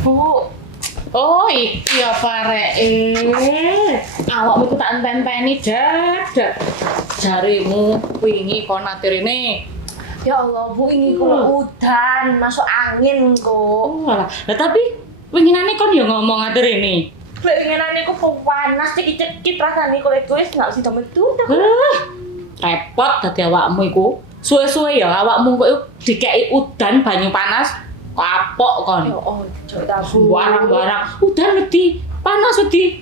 Bu. Oh, iki ya parek. Awakmu ku tak enteni, Dad. Jarimu wingi kon atirine. Ya Allah, Bu, ini kok udan, masuk angin kok. Oh, alah. Lah tapi winginane kon ya ngomong atirine. Lek winginane ku panas cekit-cekit rasane kok lek wis enggak sida metu. Repot dadi awakmu iku. Suwe-suwe ya awakmu kok dikeki udan banyu panas. Kapok kon. Ya Allah, cok ta Bu. Barang-barang udan wedi, panas wedi.